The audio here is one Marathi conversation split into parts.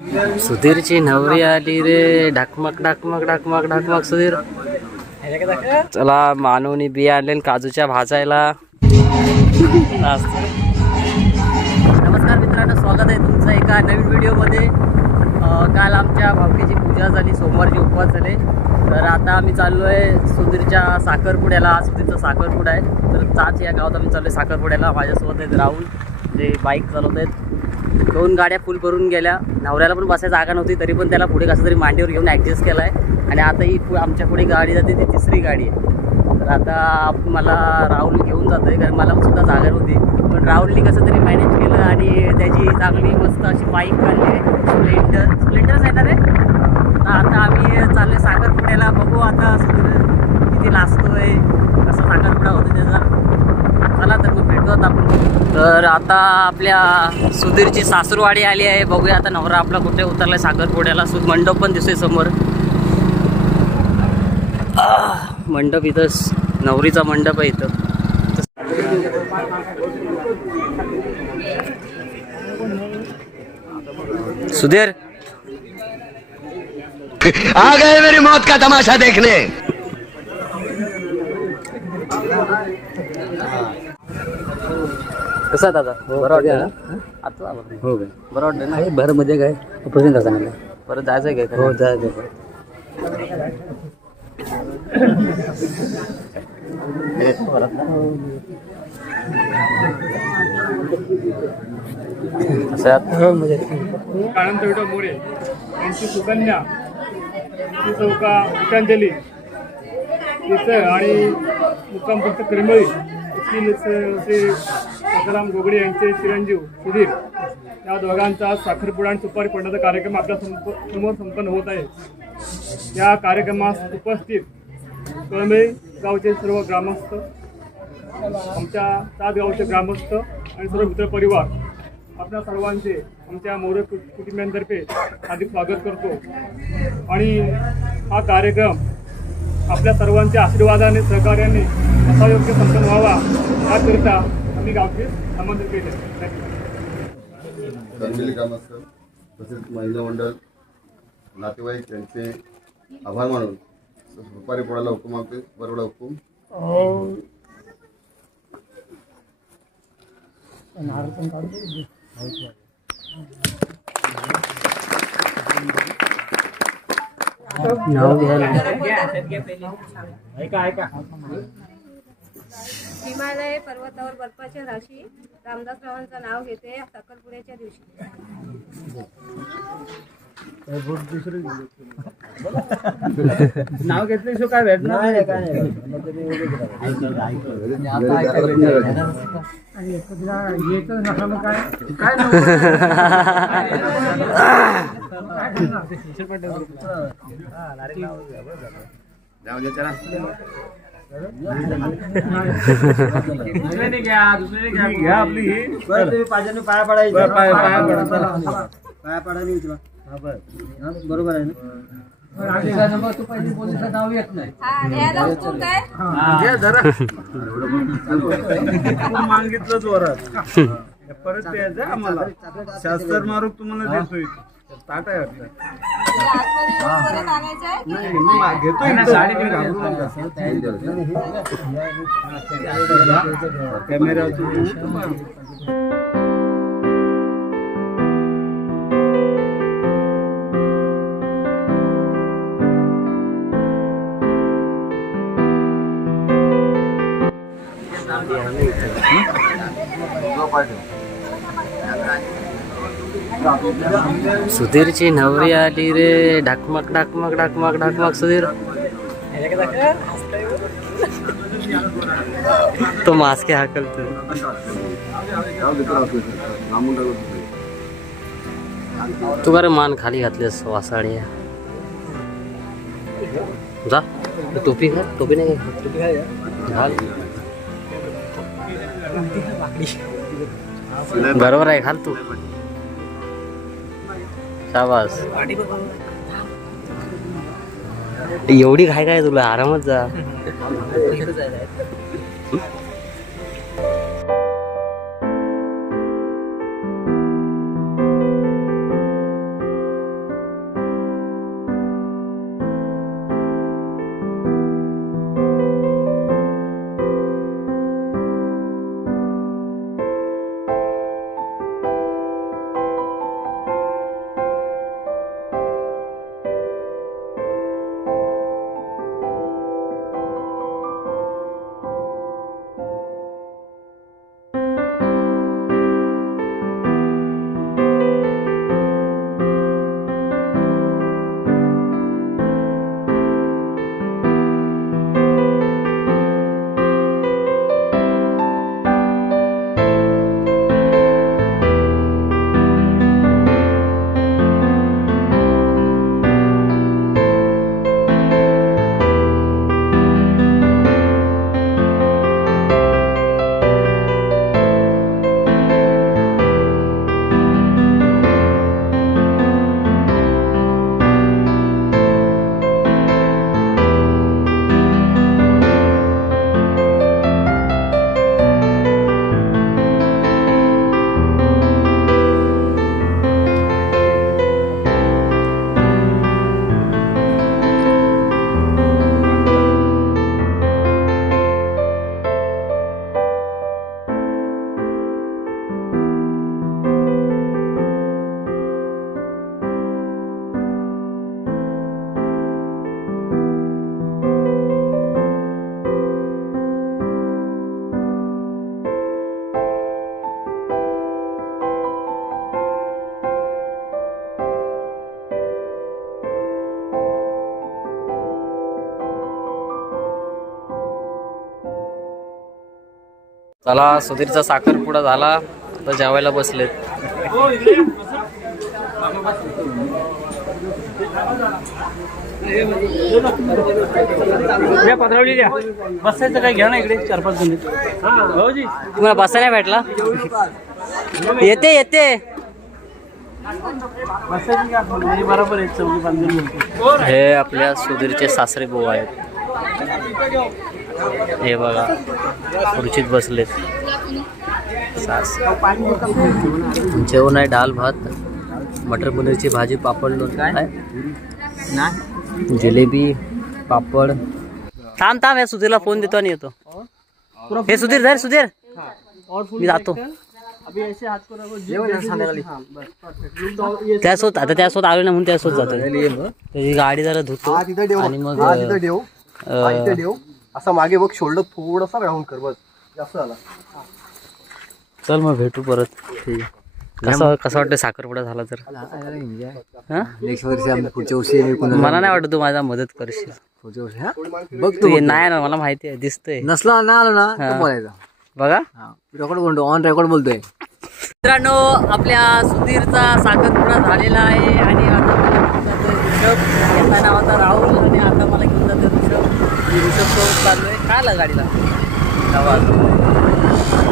सुधीरची नवरी आली रे, ढकमक ढकमक ढकमक ढकमक. सुधीर चला, मानवनी बिया आणले काजूच्या भाजायला. नमस्कार मित्रांनो, स्वागत आहे तुमचं एका नवीन व्हिडिओमध्ये. काल आमच्या भावकीची पूजा झाली, सोमवारचे उपवास झाले. तर आता आम्ही चाललो आहे सुधीरच्या साखरपुड्याला. सुधीरचा साखरपुडा आहे. तर चाच या गावात आम्ही चाललो आहे साखरपुड्याला. माझ्यासोबत आहेत राहुल, जे बाईक चालवत आहेत. 2 गाड्या फुल करून गेल्या. नवऱ्याला पण बसायची जागा नव्हती, तरी पण त्याला पुढे कसं तरी मांडीवर घेऊन ॲडजस्ट केला आहे. आणि आता ही आमच्या पुढे गाडी जाते, ती 3री गाडी आहे. तर आता मला राहुल घेऊन जातो आहे, कारण मला सुद्धा जागा नव्हती. पण राहुलनी कसं तरी मॅनेज केलं आणि त्याची चांगली मस्त अशी बाईक काढली. स्प्लेंडरच येणार आहे. तर आता आम्ही चाललो आहे साखरपुड्याला. बघू आता सुधीर किती लाजतोय, कसा साखरपुडा होतो त्याचा. चला तर मग भेटतो आता आपण. तर आता आपल्या सुधीरची सासूरवाडी आली आहे. बघूया आता नवरा आपला कुठे उतरलाय साखरपुड्याला. मंडप पण दिसतोय समोर. मंडप इथंच, नवरीचा मंडप आहे इथं. सुधीर आ गए मेरी मौत का तमाशा देखने. कसं आहे दादा? बरं वाटतं ना? आता आलो. हो काय, बरं वाटतं ना? भर मध्ये काय ऑपरेशन करता नाही, परत जायचं आहे काय? हो जायचं. काळंत मोरे यांची सुकन्या चौका गीतांजली आणि मुक्काम फक्त करमळी येथील सकाराम गोगडे यांचे चिरंजीव सुधीर या दोघांचा साखरपुडा आणि सुपारी पडण्याचा कार्यक्रम आपल्या समोर संपन्न होत आहे. या कार्यक्रमास उपस्थित कळंबे गावचे सर्व ग्रामस्थ, आमच्या 7 गावचे ग्रामस्थ आणि सर्व मित्रपरिवार, आपल्या सर्वांचे आमच्या मोरे कुटुंबियांतर्फे हार्दिक स्वागत करतो. आणि हा कार्यक्रम आपल्या सर्वांच्या आशीर्वादाने, सहकार्याने असा योग्य संपन्न व्हावा याकरिता आम्ही गावचे आमंत्रित केले. फॅमिली ग्रामस्थ तसेच महिला मंडळ, नातेवाईक यांचे आभार मानून सुपारी पोळायला हुकूम मागते. बरोबर हुकूम. हिमालय पर्वतावर बर्फाच्या राशी रामदासरावांचं नाव घेते साखरपुड्याच्या दिवशी. नाव घेतल्याशिवाय काय भेटणार नाही. पाया पडायला बरोबर आहे ना. मागितलं जोरात परत यायचं आम्हाला. शास्त्र मारूक तुम्हाला देतोय. ताटा कॅमेरा सुधीरची नवरी आली रे, ढकमक ढकमक ढकमक ढकमक. सुधीर तो मास्के हाकलतो. तू बरं मान खाली घातलीस वासाळी. जा टोपी घाल. टोपी नाही घाल. बरोबर आहे, घाल तू. शाबास. एवढी घाय काय तुला? आरामात जा. चला सुधीरचा साखरपुडा झाला, आता जेवायला बसलेत. बसायचं काय घ्या ना इकडे 4-5 मिनिट. तुम्हाला बसायला भेटला? येते येते. बरोबर आहे, चौकी बांधून बोलतो. हे आपल्या सुधीरचे सासरे भाऊ आहेत. हे बघा खुर्चीत बसलेत. जेवण आहे डाल भात, मटर पनीरची भाजी, पापड, लोणचं, जिलेबी, पापड. थांब थांब, या सुधीरला फोन देतो आणि येतो. हे सुधीर धर, सुधीर मी जातो. त्यासोबत आता त्यासोबत आलो ना म्हणून त्यासोबत जातो. त्याची गाडी जरा धुतो आणि मग असा मागे बघ, शोल्डर थोडासा राऊंड कर बस, जास्त झाला. चल मग भेटू परत. ठीक आहे. कसं वाटतं साखरपुडा झाला तर? पुढच्या वर्षी मला नाही वाटत तू माझा मदत करशील. बघ तू नाही ना, मला माहिती आहे, दिसतंय. नसला ना आलो ना बोलायचं. बघा रेकॉर्ड बोलतो, ऑन रेकॉर्ड बोलतोय. मित्रांनो, आपल्या सुधीरचा साखरपुडा झालेला आहे आणि आता मला घेऊन जातोय ऋषभ. याचा नाव होता राहुल आणि आता मला घेऊन जातोय ऋषभ. मी ऋषभ सोबत चाललोय. काय आला गाडीला आवाज.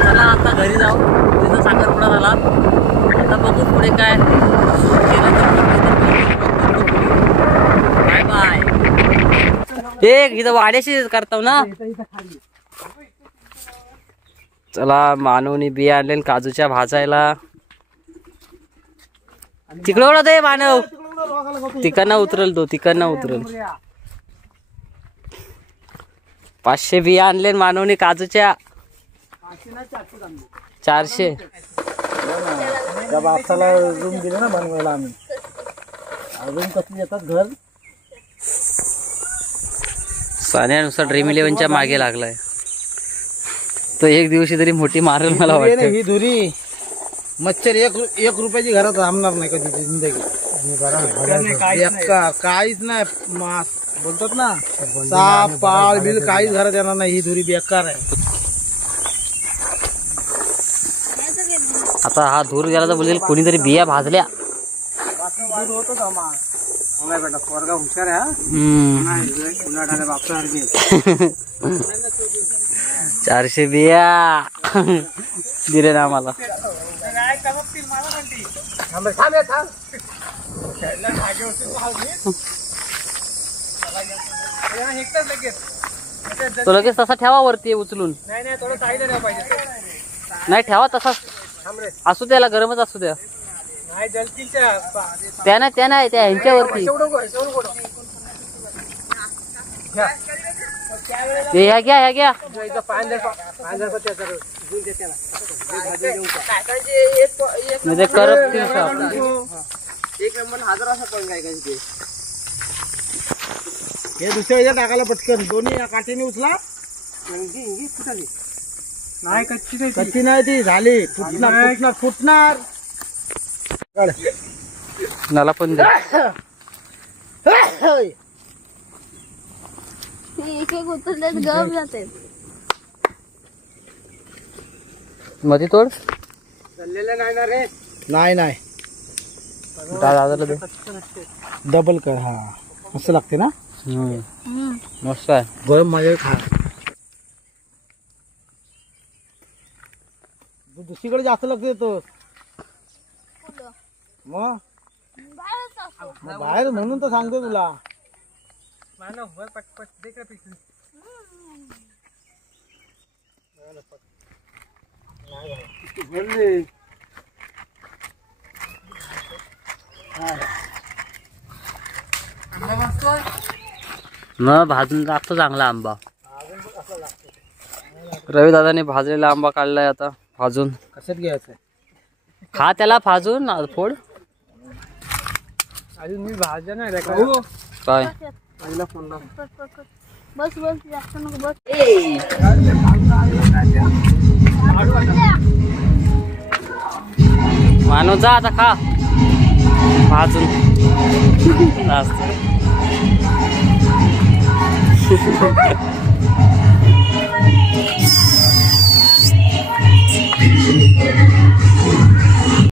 चला आता घरी जाऊ. सुधीरचा साखरपुडा झाला, आता बघू पुढे काय केलं तर. Bye bye. एक इथं वाड्याशी करतो ना. चला मानवनी बिया आणले काजूच्या भाजायला. तिकडं ओढत आहे मानव, तिकडनं उतरल तो, तिकडनं उतरल. 500 बिया आणले मानवनी काजूच्या. 400. बापाला रूम दिले ना बनवायला आम्ही. रूम कसली येतात घर. सान्यानुसार ड्रीम 11च्या मागे लागलाय तो. एक दिवशी तरी मोठी मारेल मला वाटतं. ही धुरी मच्छर 1 रुपयाची घरात थांबणार नाही कधी जिंदगी. काहीच नाही, बोलतात ना साप पाळ बिल काहीच घरात येणार नाही. ही धुरी बेकार आहे. आता हा धूर गेला तर बोलेल कोणीतरी बिया भाजल्या. स्वर्ग हुशार आहे. 400 बिया दिले ना आम्हाला. तो लगेच तसा ठेवा वरती उचलून. नाही ठेवा तसाच असू द्याला, गरमच असू द्या. त्या नाही त्या ह्यांच्यावरती. ह्या घ्या, ह्या घ्या. म्हणजे करपतील साप. हे दुसऱ्या टाकायला पटकन. दोन्ही काठीने उचला. नाही कच्ची नाही ती झाली. फुटणार. मला पण दे. एक उचलण्यात गम जाते. मध्ये तोड. नाही दादाला दे. डबल कर. हा असं लागते ना. मस्त आहे. गरम माझ्या खा. दुसरीकडे जास्त लागते तो. मग बाहेर म्हणून तर सांगतो तुला. न भाजून लागतो चांगला आंबा. रवी दादाने भाजलेला आंबा काढलाय आता भाजून. कशात घ्यायचं. खा त्याला भाजून फोड. अजून मी भाज्या नाही काय बस जास्त नको बस. मानव जा आता खा भाजून. Thank you.